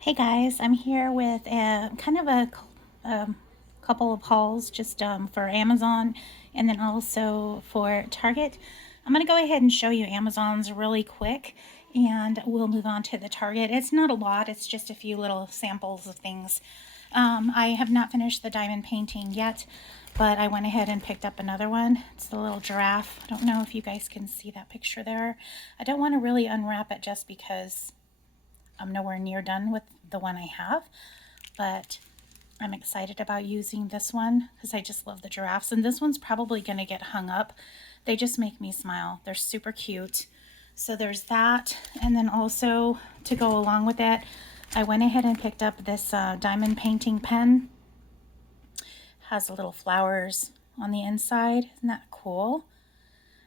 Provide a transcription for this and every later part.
Hey guys, I'm here with kind of a couple of hauls just for Amazon and then also for Target. I'm going to go ahead and show you Amazon's really quick and we'll move on to the Target. It's not a lot, it's just a few little samples of things. I have not finished the diamond painting yet, but I went ahead and picked up another one. It's the little giraffe. I don't know if you guys can see that picture there. I don't want to really unwrap it just because I'm nowhere near done with the one I have, but I'm excited about using this one because I just love the giraffes, and this one's probably going to get hung up. They just make me smile. They're super cute. So there's that, and then also to go along with it, I went ahead and picked up this diamond painting pen. Has little flowers on the inside. Isn't that cool?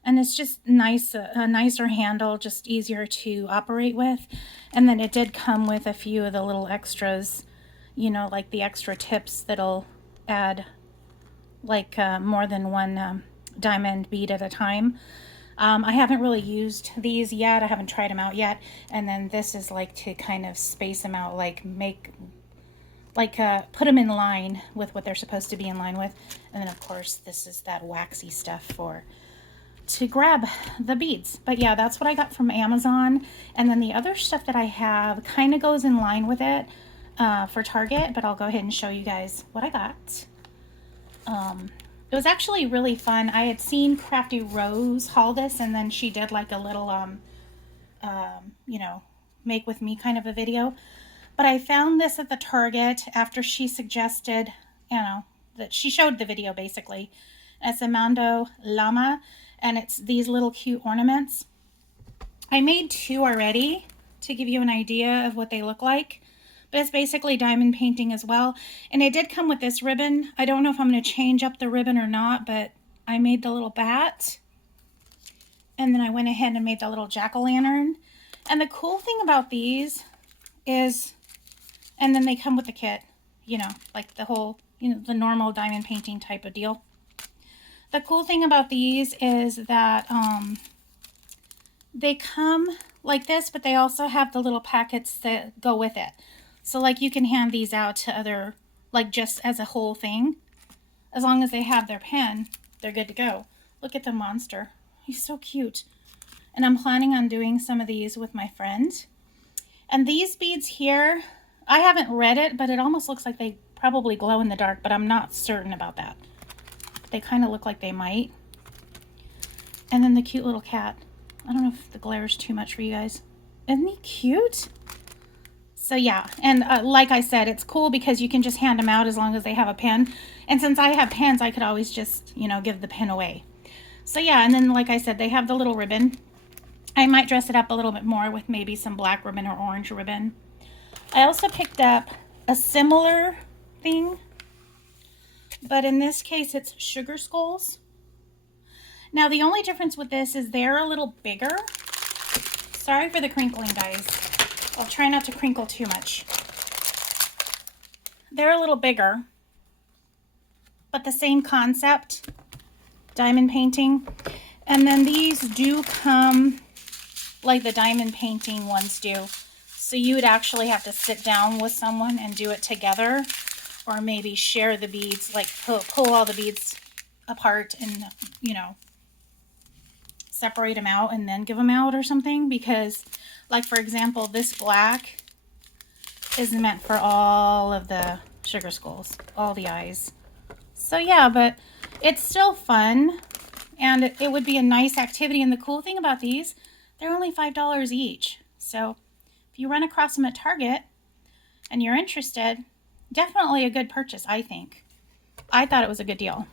And it's just nice, a nicer handle, just easier to operate with. And then it did come with a few of the little extras, you know, like the extra tips that'll add like more than one diamond bead at a time. I haven't really used these yet. I haven't tried them out yet. And then this is like to kind of space them out, like put them in line with what they're supposed to be in line with. And then of course this is that waxy stuff to grab the beads. But yeah, that's what I got from Amazon. And then the other stuff that I have kind of goes in line with it for Target, but I'll go ahead and show you guys what I got. It was actually really fun. I had seen Crafty Rose haul this, and then she did like a little you know, make with me kind of a video. But I found this at the Target after she suggested, you know, that she showed the video basically. It's a Mando llama, and it's these little cute ornaments. I made two already to give you an idea of what they look like, but it's basically diamond painting as well. And it did come with this ribbon. I don't know if I'm going to change up the ribbon or not, but I made the little bat, and then I went ahead and made the little jack-o'-lantern. And the cool thing about these is, and then they come with the kit, you know, like the whole, you know, the normal diamond painting type of deal. The cool thing about these is that they come like this, but they also have the little packets that go with it. So like you can hand these out to other, like just as a whole thing. As long as they have their pen, they're good to go. Look at the monster. He's so cute. And I'm planning on doing some of these with my friend. And these beads here, I haven't read it, but it almost looks like they probably glow in the dark, but I'm not certain about that. They kind of look like they might. And then the cute little cat. I don't know if the glare is too much for you guys. Isn't he cute? So yeah, and like I said, it's cool because you can just hand them out as long as they have a pen. And since I have pens, I could always just, you know, give the pen away. So yeah, and then like I said, they have the little ribbon. I might dress it up a little bit more with maybe some black ribbon or orange ribbon. I also picked up a similar thing, but in this case it's sugar skulls. Now the only difference with this is they're a little bigger. Sorry for the crinkling, guys. I'll try not to crinkle too much. They're a little bigger, but the same concept, diamond painting. And then these do come like the diamond painting ones do. So you would actually have to sit down with someone and do it together, or maybe share the beads, like pull all the beads apart and, you know, separate them out and then give them out or something. Because like for example, this black is meant for all of the sugar skulls, all the eyes. So yeah, but it's still fun, and it would be a nice activity. And the cool thing about these, they're only $5 each. So if you run across them at Target and you're interested, definitely a good purchase, I think. I thought it was a good deal.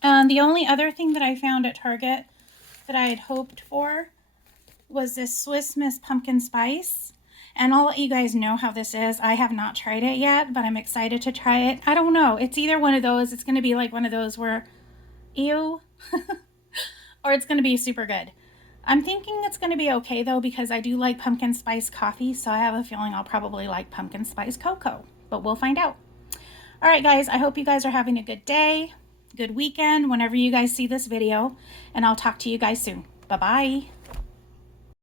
The only other thing that I found at Target that I had hoped for was this Swiss Miss Pumpkin Spice. And I'll let you guys know how this is. I have not tried it yet, but I'm excited to try it. I don't know. It's either one of those. It's going to be like one of those where, ew, or it's going to be super good. I'm thinking it's going to be okay, though, because I do like pumpkin spice coffee, so I have a feeling I'll probably like pumpkin spice cocoa, but we'll find out. All right, guys, I hope you guys are having a good day, good weekend, whenever you guys see this video, and I'll talk to you guys soon. Bye-bye.